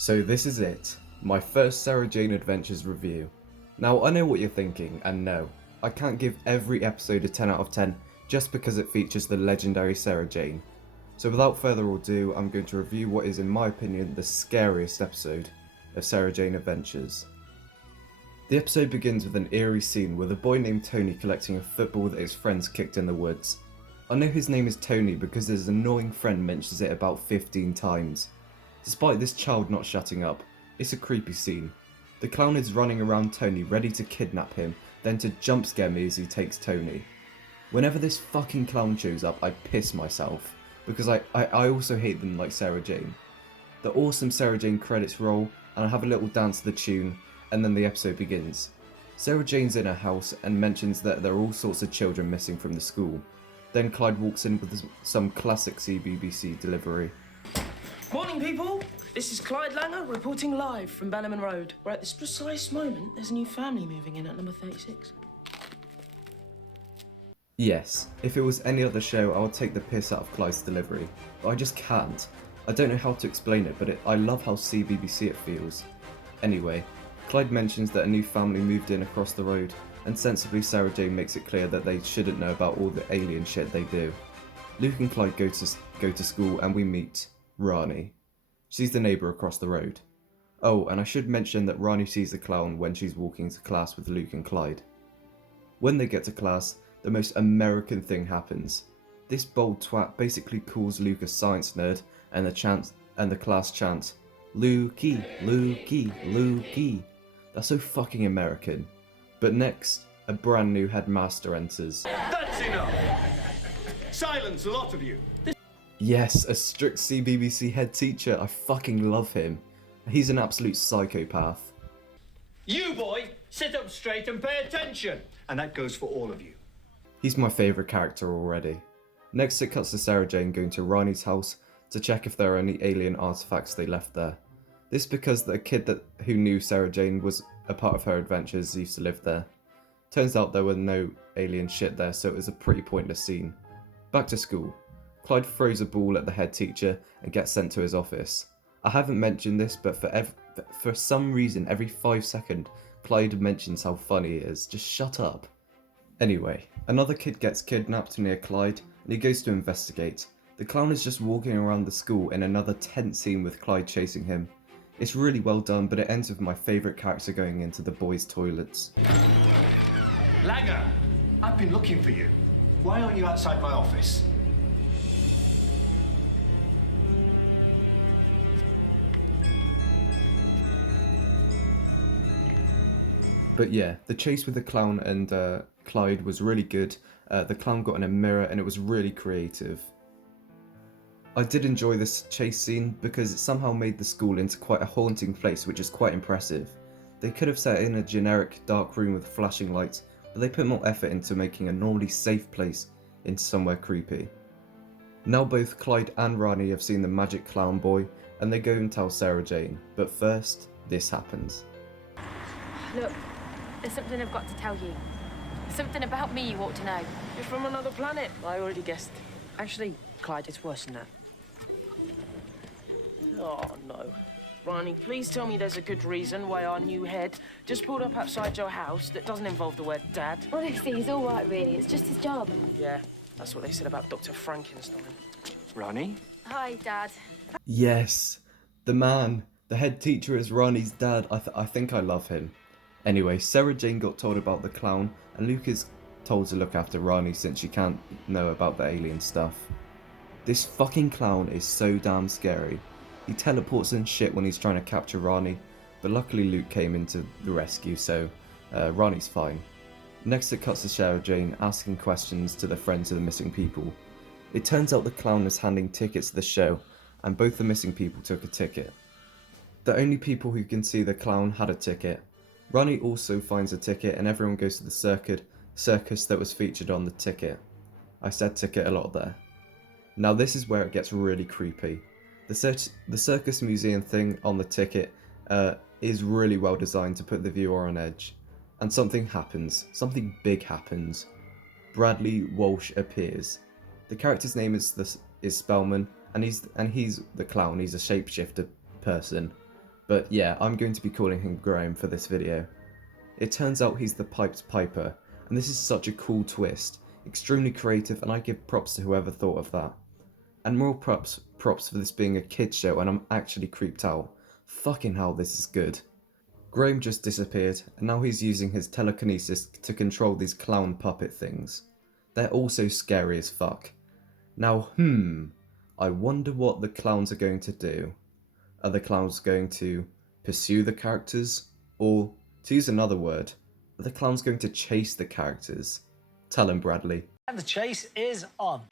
So this is it, my first Sarah Jane Adventures review. Now I know what you're thinking, and no, I can't give every episode a 10 out of 10 just because it features the legendary Sarah Jane. So without further ado, I'm going to review what is in my opinion the scariest episode of Sarah Jane Adventures. The episode begins with an eerie scene with a boy named Tony collecting a football that his friends kicked in the woods. I know his name is Tony because his annoying friend mentions it about 15 times. Despite this child not shutting up, it's a creepy scene. The clown is running around Tony ready to kidnap him, then to jump scare me as he takes Tony. Whenever this fucking clown shows up, I piss myself, because I also hate them like Sarah Jane. The awesome Sarah Jane credits roll, and I have a little dance to the tune, and then the episode begins. Sarah Jane's in her house and mentions that there are all sorts of children missing from the school. Then Clyde walks in with some classic CBBC delivery. Morning, people. This is Clyde Langer reporting live from Bannerman Road, where at this precise moment there's a new family moving in at number 36. Yes, if it was any other show I would take the piss out of Clyde's delivery, but I just can't. I don't know how to explain it, but I love how CBBC it feels. Anyway, Clyde mentions that a new family moved in across the road, and sensibly Sarah Jane makes it clear that they shouldn't know about all the alien shit they do. Luke and Clyde go to school and we meet Rani. She's the neighbour across the road. Oh, and I should mention that Rani sees the clown when she's walking to class with Luke and Clyde. When they get to class, the most American thing happens. This bold twat basically calls Luke a science nerd, and the class chants, "Lukey, Lukey, Lukey." That's so fucking American. But next, a brand new headmaster enters. That's enough! Silence, a lot of you! Yes, a strict CBBC head teacher. I fucking love him. He's an absolute psychopath. You, boy, sit up straight and pay attention! And that goes for all of you. He's my favourite character already. Next it cuts to Sarah Jane going to Rani's house to check if there are any alien artifacts they left there. This because the kid who knew Sarah Jane was a part of her adventures used to live there. Turns out there were no alien shit there, so it was a pretty pointless scene. Back to school. Clyde throws a ball at the head teacher and gets sent to his office. I haven't mentioned this, but for some reason every 5 seconds Clyde mentions how funny he is. Just shut up. Anyway, another kid gets kidnapped near Clyde and he goes to investigate. The clown is just walking around the school in another tense scene with Clyde chasing him. It's really well done, but it ends with my favourite character going into the boys' toilets. Langer, I've been looking for you. Why aren't you outside my office? But yeah, the chase with the clown and Clyde was really good. The clown got in a mirror and it was really creative. I did enjoy this chase scene because it somehow made the school into quite a haunting place, which is quite impressive. They could have set it in a generic dark room with flashing lights, but they put more effort into making a normally safe place into somewhere creepy. Now both Clyde and Rani have seen the magic clown boy and they go and tell Sarah Jane, but first, this happens. Look, there's something I've got to tell you. Something about me you ought to know. You're from another planet. I already guessed. Actually, Clyde, it's worse than that. Oh, no. Ronnie, please tell me there's a good reason why our new head just pulled up outside your house that doesn't involve the word dad. Honestly, he's all right, really. It's just his job. Yeah, that's what they said about Dr. Frankenstein. Ronnie? Hi, Dad. Yes, the man, the head teacher is Rani's dad. I think I love him. Anyway, Sarah Jane got told about the clown and Luke is told to look after Rani since she can't know about the alien stuff. This fucking clown is so damn scary. He teleports and shit when he's trying to capture Rani, but luckily Luke came into the rescue, so Rani's fine. Next it cuts to Sarah Jane asking questions to the friends of the missing people. It turns out the clown is handing tickets to the show, and both the missing people took a ticket. The only people who can see the clown had a ticket. Rani also finds a ticket and everyone goes to the circus that was featured on the ticket. I said ticket a lot there. Now this is where it gets really creepy. The circus museum thing on the ticket is really well designed to put the viewer on edge. And something happens. Something big happens. Bradley Walsh appears. The character's name is Spellman, and he's the clown. He's a shapeshifter person. But yeah, I'm going to be calling him Graham for this video. It turns out he's the Piped Piper, and this is such a cool twist, extremely creative, and I give props to whoever thought of that. And more props for this being a kids show, and I'm actually creeped out. Fucking hell, this is good. Graham just disappeared, and now he's using his telekinesis to control these clown puppet things. They're also scary as fuck. Now, I wonder what the clowns are going to do. Are the clowns going to pursue the characters? Or, to use another word, are the clowns going to chase the characters? Tell him, Bradley. And the chase is on.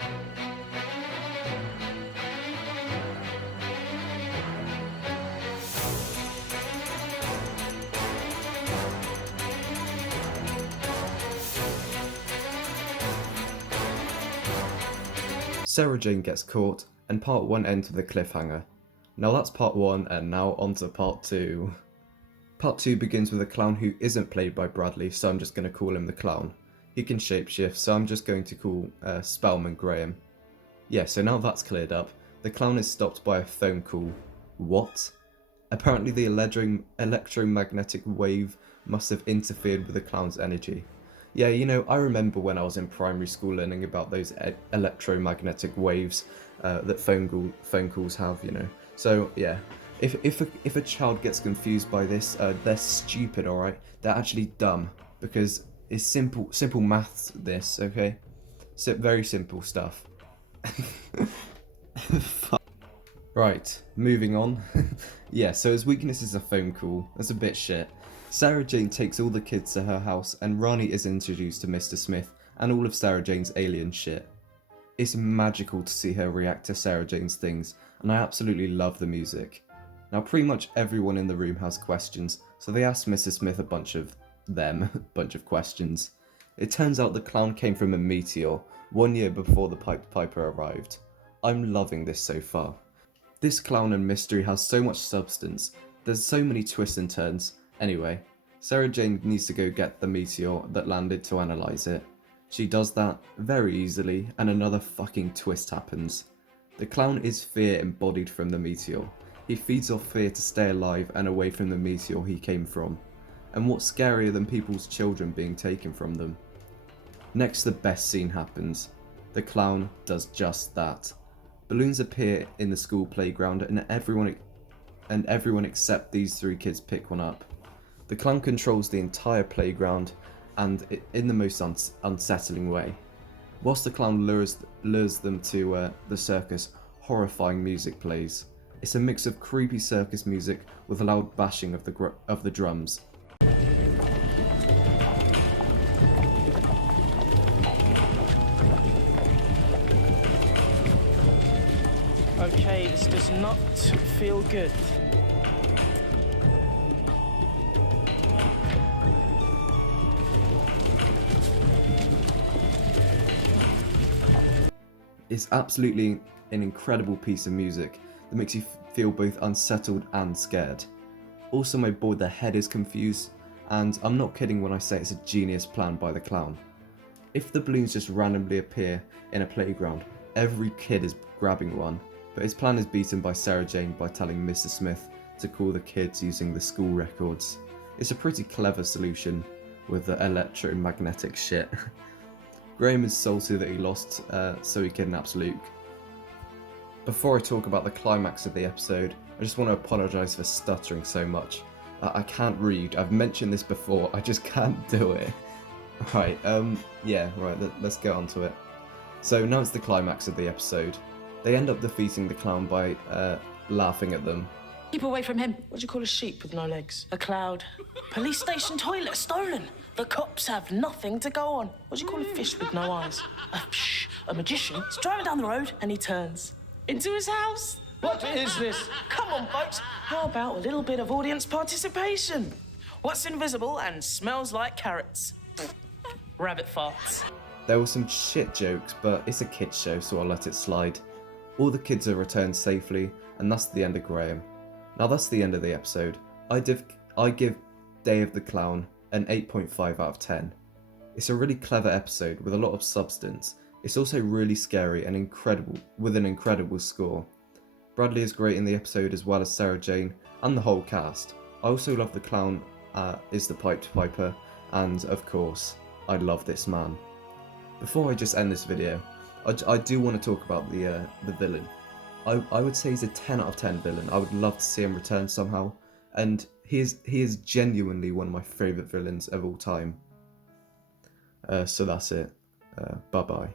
Sarah Jane gets caught, and part 1 ends with a cliffhanger. Now that's part 1, and now on to part 2. Part 2 begins with a clown who isn't played by Bradley, so I'm just going to call him the clown. He can shapeshift, so I'm just going to call Spellman Graham. Yeah, so now that's cleared up, the clown is stopped by a phone call. What? Apparently the electromagnetic wave must have interfered with the clown's energy. Yeah, you know, I remember when I was in primary school learning about those electromagnetic waves that phone calls have, you know. So yeah, if a child gets confused by this, they're stupid, alright? They're actually dumb, because it's simple maths, this, okay? Very simple stuff. Right, moving on. Yeah, so his weakness is a phone call. That's a bit shit. Sarah Jane takes all the kids to her house, and Ronnie is introduced to Mr. Smith and all of Sarah Jane's alien shit. It's magical to see her react to Sarah Jane's things, and I absolutely love the music. Now pretty much everyone in the room has questions, so they ask Mrs. Smith a bunch of questions. It turns out the clown came from a meteor, 1 year before the Piped Piper arrived. I'm loving this so far. This clown and mystery has so much substance, there's so many twists and turns. Anyway, Sarah Jane needs to go get the meteor that landed to analyse it. She does that very easily, and another fucking twist happens. The clown is fear embodied from the meteor. He feeds off fear to stay alive and away from the meteor he came from. And what's scarier than people's children being taken from them? Next, the best scene happens. The clown does just that. Balloons appear in the school playground, and everyone except these 3 kids pick one up. The clown controls the entire playground, and in the most unsettling way. Whilst the clown lures them to the circus, horrifying music plays. It's a mix of creepy circus music with a loud bashing of the drums. Okay, this does not feel good. It's absolutely an incredible piece of music that makes you feel both unsettled and scared. Also, my boy, the head is confused, and I'm not kidding when I say it's a genius plan by the clown. If the balloons just randomly appear in a playground, every kid is grabbing one, but his plan is beaten by Sarah Jane by telling Mr. Smith to call the kids using the school records. It's a pretty clever solution with the electromagnetic shit. Graham is salty that he lost, so he kidnaps Luke. Before I talk about the climax of the episode, I just want to apologise for stuttering so much. I can't read, I've mentioned this before, I just can't do it. Right, let's get on to it. So now it's the climax of the episode. They end up defeating the clown by laughing at them. Keep away from him. What do you call a sheep with no legs? A cloud. Police station toilet stolen. The cops have nothing to go on. What do you call a fish with no eyes? A magician. He's driving down the road and he turns into his house. What is this? Come on, folks. How about a little bit of audience participation? What's invisible and smells like carrots? Rabbit farts. There were some shit jokes, but it's a kids show, so I'll let it slide. All the kids are returned safely, and that's the end of Graham. Now that's the end of the episode. I give Day of the Clown an 8.5 out of 10. It's a really clever episode with a lot of substance. It's also really scary and incredible, with an incredible score. Bradley is great in the episode as well as Sarah Jane and the whole cast. I also love the clown is the Piped Piper, and of course, I love this man. Before I just end this video, I do want to talk about the villain. I would say he's a 10 out of 10 villain. I would love to see him return somehow, and he is genuinely one of my favourite villains of all time. So that's it. Bye bye.